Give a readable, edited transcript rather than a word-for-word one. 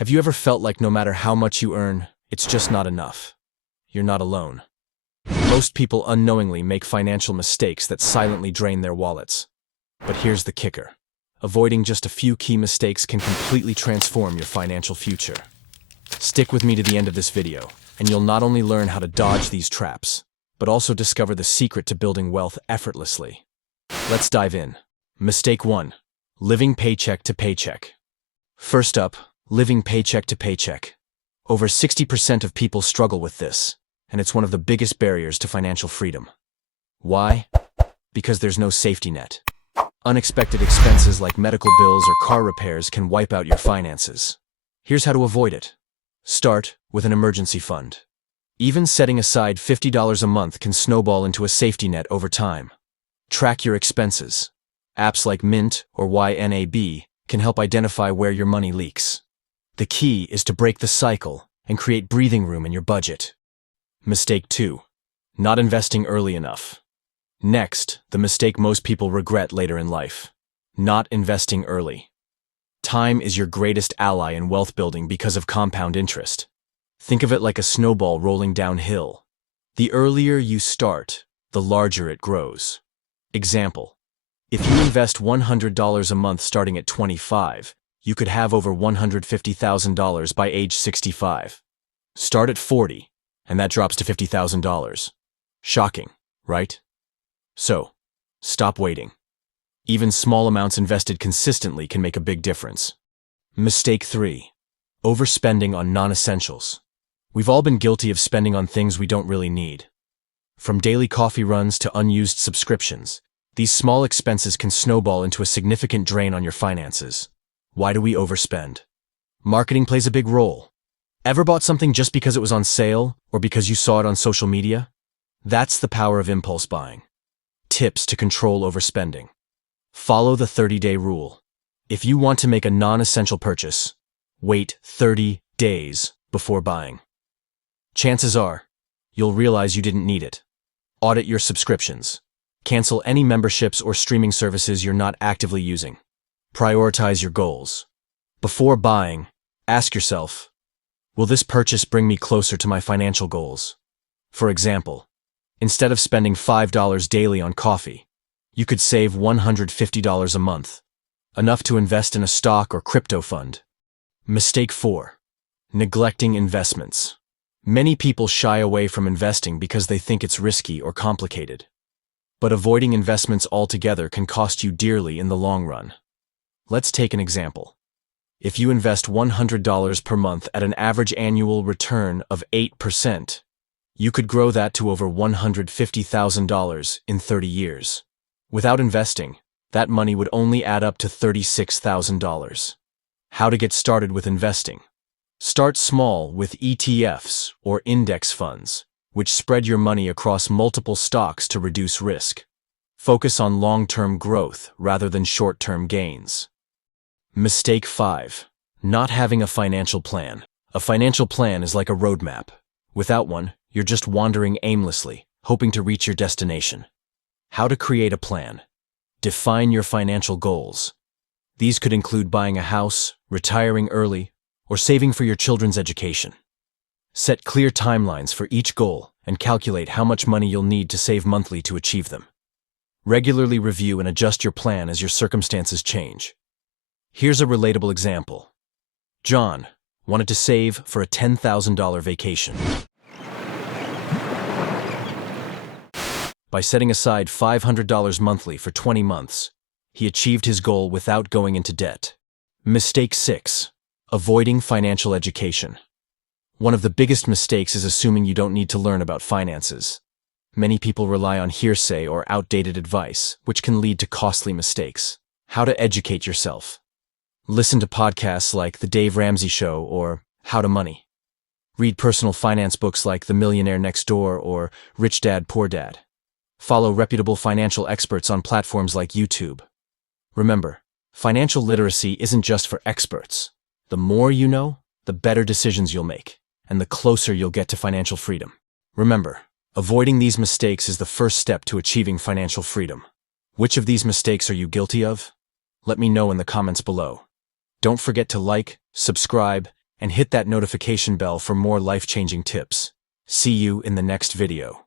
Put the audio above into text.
Have you ever felt like no matter how much you earn, it's just not enough? You're not alone. Most people unknowingly make financial mistakes that silently drain their wallets. But here's the kicker. Avoiding just a few key mistakes can completely transform your financial future. Stick with me to the end of this video, and you'll not only learn how to dodge these traps, but also discover the secret to building wealth effortlessly. Let's dive in. Mistake 1. Living paycheck to paycheck. First up, living paycheck to paycheck. Over 60% of people struggle with this, and it's one of the biggest barriers to financial freedom. Why? Because there's no safety net. Unexpected expenses like medical bills or car repairs can wipe out your finances. Here's how to avoid it. Start with an emergency fund. Even setting aside $50 a month can snowball into a safety net over time. Track your expenses. Apps like Mint or YNAB can help identify where your money leaks. The key is to break the cycle and create breathing room in your budget. Mistake 2. Not investing early enough. Next, the mistake most people regret later in life. Not investing early. Time is your greatest ally in wealth building because of compound interest. Think of it like a snowball rolling downhill. The earlier you start, the larger it grows. Example: if you invest $100 a month starting at 25, you could have over $150,000 by age 65. Start at 40, and that drops to $50,000. Shocking, right? So, stop waiting. Even small amounts invested consistently can make a big difference. Mistake 3. Overspending on non-essentials. We've all been guilty of spending on things we don't really need. From daily coffee runs to unused subscriptions, these small expenses can snowball into a significant drain on your finances. Why do we overspend? Marketing plays a big role. Ever bought something just because it was on sale or because you saw it on social media? That's the power of impulse buying. Tips to control overspending. Follow the 30-day rule. If you want to make a non-essential purchase, wait 30 days before buying. Chances are, you'll realize you didn't need it. Audit your subscriptions. Cancel any memberships or streaming services you're not actively using. Prioritize your goals. Before buying, ask yourself, will this purchase bring me closer to my financial goals? For example, instead of spending $5 daily on coffee, you could save $150 a month, enough to invest in a stock or crypto fund. Mistake 4. Neglecting investments. Many people shy away from investing because they think it's risky or complicated. But avoiding investments altogether can cost you dearly in the long run. Let's take an example. If you invest $100 per month at an average annual return of 8%, you could grow that to over $150,000 in 30 years. Without investing, that money would only add up to $36,000. How to get started with investing? Start small with ETFs or index funds, which spread your money across multiple stocks to reduce risk. Focus on long-term growth rather than short-term gains. Mistake 5. Not having a financial plan. A financial plan is like a roadmap. Without one, you're just wandering aimlessly, hoping to reach your destination. How to create a plan. Define your financial goals. These could include buying a house, retiring early, or saving for your children's education. Set clear timelines for each goal and calculate how much money you'll need to save monthly to achieve them. Regularly review and adjust your plan as your circumstances change. Here's a relatable example. John wanted to save for a $10,000 vacation. By setting aside $500 monthly for 20 months, he achieved his goal without going into debt. Mistake 6. Avoiding financial education. One of the biggest mistakes is assuming you don't need to learn about finances. Many people rely on hearsay or outdated advice, which can lead to costly mistakes. How to educate yourself. Listen to podcasts like The Dave Ramsey Show or How to Money. Read personal finance books like The Millionaire Next Door or Rich Dad Poor Dad. Follow reputable financial experts on platforms like YouTube. Remember, financial literacy isn't just for experts. The more you know, the better decisions you'll make, and the closer you'll get to financial freedom. Remember, avoiding these mistakes is the first step to achieving financial freedom. Which of these mistakes are you guilty of? Let me know in the comments below. Don't forget to like, subscribe, and hit that notification bell for more life-changing tips. See you in the next video.